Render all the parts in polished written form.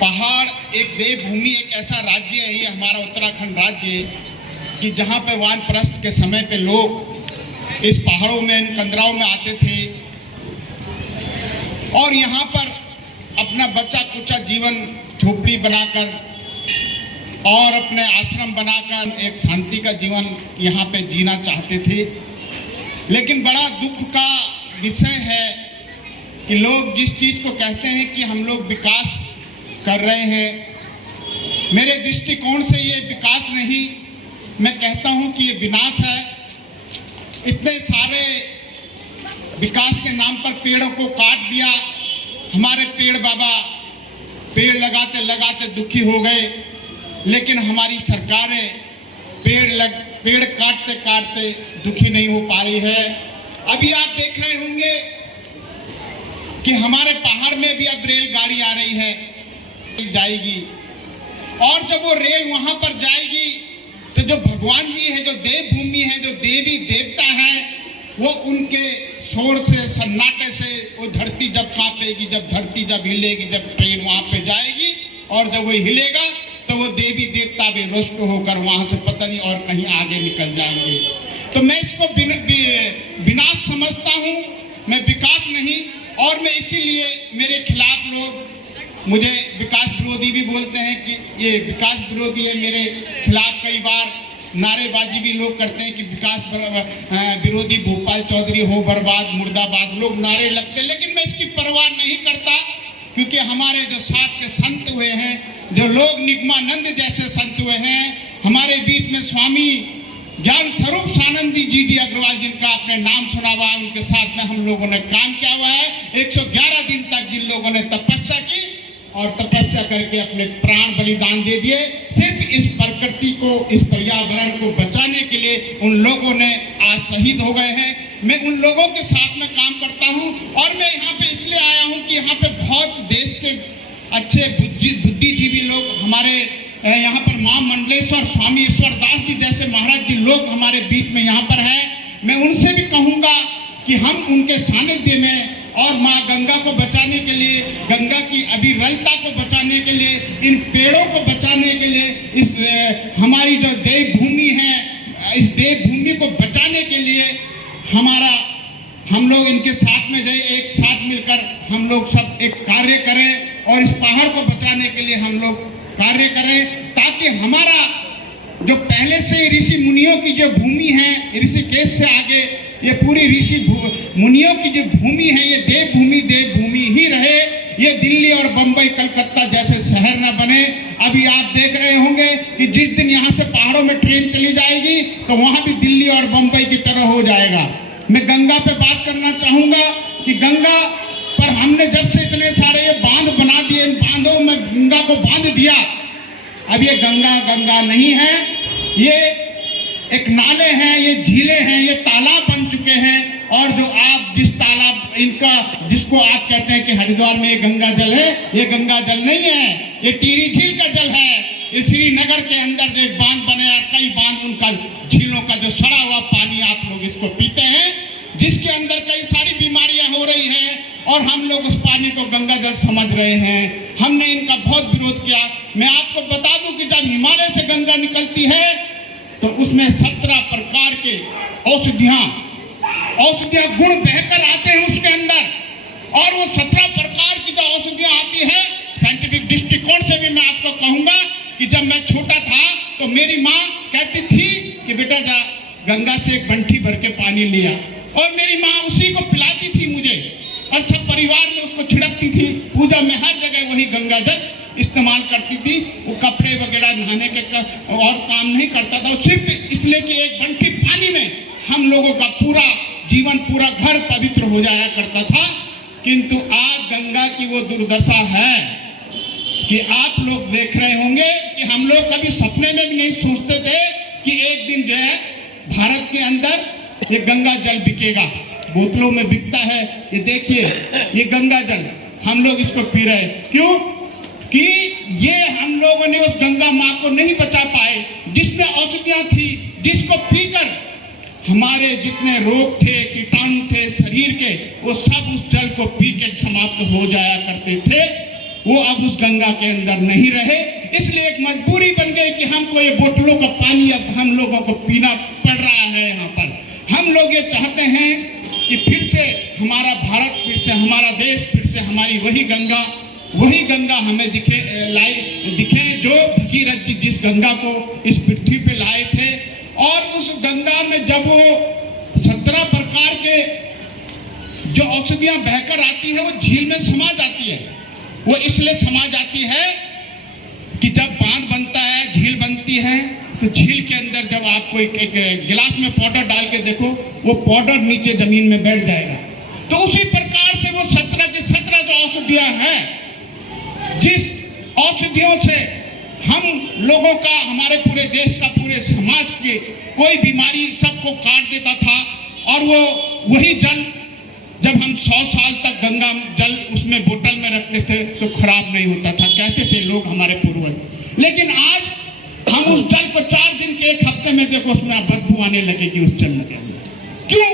पहाड़ एक देवभूमि, एक ऐसा राज्य है ये हमारा उत्तराखंड राज्य कि जहाँ पे वानप्रस्थ के समय पे लोग इस पहाड़ों में, इन कंदराओं में आते थे और यहाँ पर अपना बच्चा कुचा जीवन झोपड़ी बनाकर और अपने आश्रम बनाकर एक शांति का जीवन यहाँ पे जीना चाहते थे। लेकिन बड़ा दुख का विषय है कि लोग जिस चीज को कहते हैं कि हम लोग विकास कर रहे हैं, मेरे दृष्टिकोण से ये विकास नहीं, मैं कहता हूं कि ये विनाश है। इतने सारे विकास के नाम पर पेड़ों को काट दिया। हमारे पेड़ बाबा पेड़ लगाते लगाते दुखी हो गए, लेकिन हमारी सरकारें पेड़ काटते काटते दुखी नहीं हो पा रही है। अभी आप देख रहे होंगे कि हमारे पहाड़ में भी अब रेलगाड़ी आ रही है, जाएगी, और जब वो रेल वहां पर जाएगी तो जो भगवान जी है, जो देवभूमि है, जो देवी देवता है, वो उनके शोर से, सन्नाटे से वो धरती जब कांपेगी, जब धरती जब हिलेगी, जब ट्रेन वहां पे जाएगी और जब वो हिलेगा तो वो देवी देवता भी रुष्ट होकर वहां से पता नहीं और कहीं आगे निकल जाएंगे। तो मैं इसको विनाश समझता हूं, मैं विकास नहीं। और मैं इसीलिए मेरे खिलाफ लोग मुझे विकास विरोधी भी बोलते हैं कि ये विकास विरोधी है। मेरे खिलाफ कई बार नारेबाजी भी लोग करते हैं कि विकास विरोधी भोपाल चौधरी हो बर्बाद, मुर्दाबाद, लोग नारे लगते हैं। लेकिन मैं इसकी परवाह नहीं करता, क्योंकि हमारे जो साथ के संत हुए हैं, जो लोग निगमानंद जैसे संत हुए हैं, हमारे बीच में स्वामी ज्ञान स्वरूप सानंदी जी अग्रवाल, जिनका आपने नाम सुना हुआ, उनके साथ में हम लोगों ने काम किया हुआ है। 111 दिन तक जिन लोगों ने तपस्या की और तपस्या करके अपने प्राण बलिदान दे दिए, सिर्फ इस प्रकृति को, इस पर्यावरण को बचाने के लिए उन लोगों ने आज शहीद हो गए हैं। मैं उन लोगों के साथ में काम करता हूं और मैं यहाँ पे इसलिए आया हूं कि यहाँ पे बहुत देश के अच्छे बुद्धिजीवी लोग हमारे यहाँ पर मां मंडलेश्वर स्वामी ईश्वर दास जी जैसे महाराज जी लोग हमारे बीच में यहाँ पर है। मैं उनसे भी कहूंगा कि हम उनके सानिध्य में और माँ गंगा को बचाने के लिए, गंगा की अविरलता को बचाने के लिए, इन पेड़ों को बचाने के लिए, इस हमारी जो देवभूमि है, इस देवभूमि को बचाने के लिए हम लोग इनके साथ में जाए, एक साथ मिलकर हम लोग सब एक कार्य करें और इस पहाड़ को बचाने के लिए हम लोग कार्य करें, ताकि हमारा जो पहले से ऋषि मुनियों की जो भूमि है, ऋषिकेश से आगे ये पूरी ऋषि मुनियों की जो भूमि है, ये देवभूमि ही रहे। ये दिल्ली और बंबई, कलकत्ता जैसे शहर न बने। अभी आप देख रहे होंगे कि जिस दिन यहाँ से पहाड़ों में ट्रेन चली जाएगी तो वहां भी दिल्ली और बंबई की तरह हो जाएगा। मैं गंगा पे बात करना चाहूंगा कि गंगा पर हमने जब से इतने सारे ये बांध बना दिए, इन बांधों में गंगा को बांध दिया। अब ये गंगा नहीं है, ये एक नाले हैं, ये झीलें हैं, ये तालाब बन चुके हैं। और जो आप जिस तालाब इनका, जिसको आप कहते हैं कि हरिद्वार में ये गंगा जल है, ये गंगा जल नहीं है, ये टिहरी झील का जल है। ये श्रीनगर के अंदर जो बांध बने हैं, कई बांध, उनका झीलों का जो सड़ा हुआ पानी आप लोग इसको पीते हैं, जिसके अंदर कई सारी बीमारियां हो रही हैं और हम लोग उस पानी को गंगा जल समझ रहे हैं। हमने इनका बहुत विरोध किया। मैं आपको बता दूं कि जब हिमालय से गंगा निकलती है तो उसमें 17 प्रकार के औषधियां गुण बहकर आते हैं उसके अंदर, और वो 17 प्रकार की जो औषधियां आती है, साइंटिफिक दृष्टिकोण से भी मैं आपको कहूंगा कि जब मैं छोटा था तो मेरी माँ कहती थी कि बेटा जा गंगा से एक बंठी भर के पानी लिया, और मेरी माँ उसी को पिलाती थी मुझे, और सब परिवार में उसको छिड़कती थी। पूजा में हर जगह वही गंगा जल इस्तेमाल करती थी। वो कपड़े वगैरह नहाने के और काम नहीं करता था, सिर्फ इसलिए कि एक बंठी पानी में हम लोगों का पूरा जीवन, पूरा घर पवित्र हो जाया करता था। किंतु आज गंगा की वो दुर्दशा है कि आप लोग देख रहे होंगे कि हम लोग कभी सपने में भी नहीं सोचते थे कि एक दिन जो है भारत के अंदर ये गंगा जल बिकेगा, बोतलों में बिकता है। ये देखिए, ये गंगा जल हम लोग इसको पी रहे हैं। क्यों? कि ये हम लोगों ने उस गंगा माँ को नहीं बचा पाए जिसमें औषधियां थी, जिसको पीकर हमारे जितने रोग थे, कीटाणु थे शरीर के, वो सब उस जल को पी के समाप्त हो जाया करते थे। वो अब उस गंगा के अंदर नहीं रहे। इसलिए एक मजबूरी बन गई कि हमको ये बोतलों का पानी अब हम लोगों को पीना पड़ रहा है। यहाँ पर हम लोग ये चाहते हैं कि फिर से हमारा भारत, फिर से हमारा देश, फिर से हमारी वही गंगा हमें दिखे जो भगीरथ जी जिस गंगा को इस पृथ्वी पे लाए थे। और उस गंगा में जब वो 17 प्रकार के जो औषधियां बहकर आती है वो झील में समा जाती है। वो इसलिए समा जाती है कि जब बांध बनता है, झील बनती है, तो झील के अंदर जब आप कोई एक गिलास में पाउडर डाल के देखो, वो पाउडर नीचे जमीन में बैठ जाएगा। तो उसी प्रकार से वो 17 के 17 जो औषधियां हैं, जिस औषधियों से हम लोगों का, हमारे पूरे देश का, पूरे समाज के कोई बीमारी सबको काट देता था। और वो वही जल जब हम 100 साल तक गंगा जल उसमें बोतल में रखते थे तो खराब नहीं होता था, कहते थे लोग हमारे पूर्वज। लेकिन आज हम उस जल को 4 दिन के 1 हफ्ते में देखो उसमें बदबू आने लगेगी उस जल में। क्यों?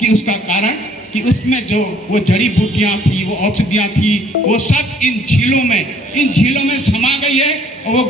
कि उसका कारण कि उसमें जो वो जड़ी बूटियां थी, वो औषधियां थी, वो सब इन झीलों में समा गई है। और वो